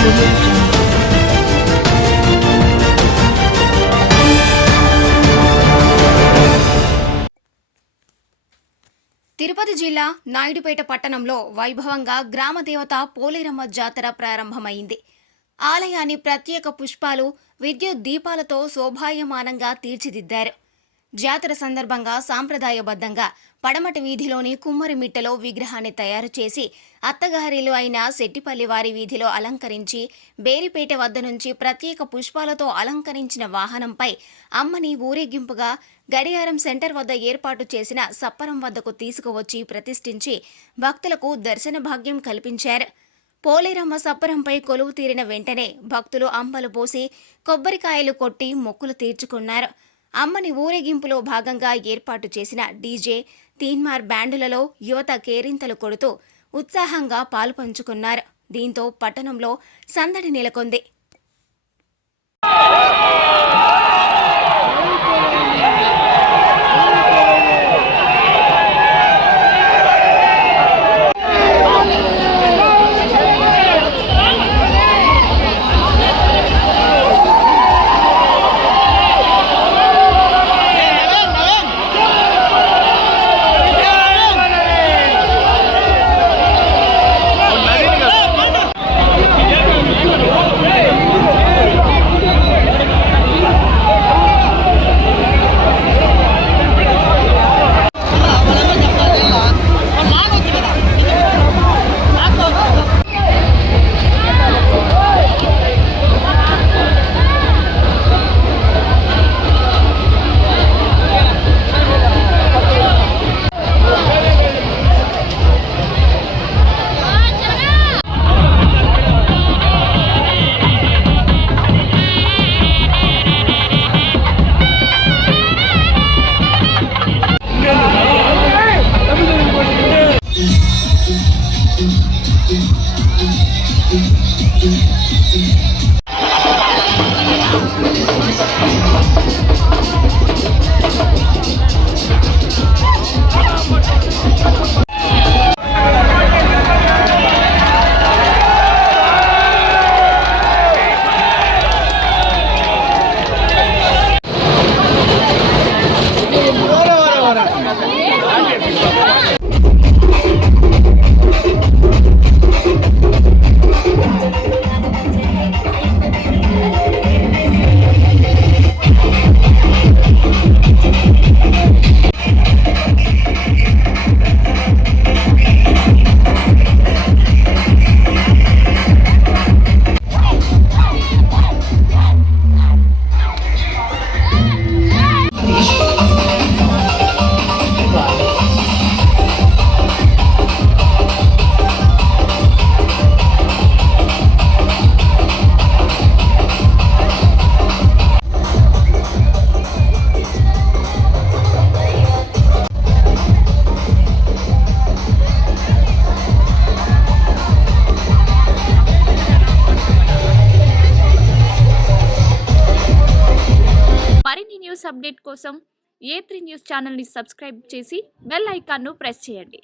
తిరుపతి జిల్లా నాయుడుపేట పట్టణంలో వైభవంగా గ్రామదేవత పోలేరమ్మ జాతర ప్రారంభమైంది. ఆలయాన్ని ప్రత్యేక పుష్పాలు, విద్యుత్ దీపాలతో శోభాయమానంగా తీర్చిదిద్దారు. జాతర సందర్భంగా సాంప్రదాయబద్ధంగా పడమటి వీధిలోని కుమ్మరిమిట్టలో విగ్రహాన్ని తయారు చేసి అత్తగారిలు అయిన శెట్టిపల్లి వారి వీధిలో అలంకరించి బేరిపేట వద్ద నుంచి ప్రత్యేక పుష్పాలతో అలంకరించిన వాహనంపై అమ్మని ఊరేగింపుగా గడియారం సెంటర్ వద్ద ఏర్పాటు చేసిన సప్పరం వద్దకు తీసుకువచ్చి ప్రతిష్ఠించి భక్తులకు దర్శన భాగ్యం కల్పించారు. పోలేరమ్మ సప్పరంపై కొలువు తీరిన వెంటనే భక్తులు అంబలు పోసి కొబ్బరికాయలు కొట్టి మొక్కులు తీర్చుకున్నారు. అమ్మని ఊరేగింపులో భాగంగా ఏర్పాటు చేసిన డీజే, తీన్మార్ బ్యాండులలో యువత కేరింతలు కొడుతూ ఉత్సాహంగా పాలుపంచుకున్నారు. దీంతో పట్టణంలో సందడి నెలకొంది. మరిన్ని న్యూస్ అప్డేట్ కోసం A3 న్యూస్ ఛానల్ని సబ్స్క్రైబ్ చేసి బెల్ ఐకాన్ను ప్రెస్ చేయండి.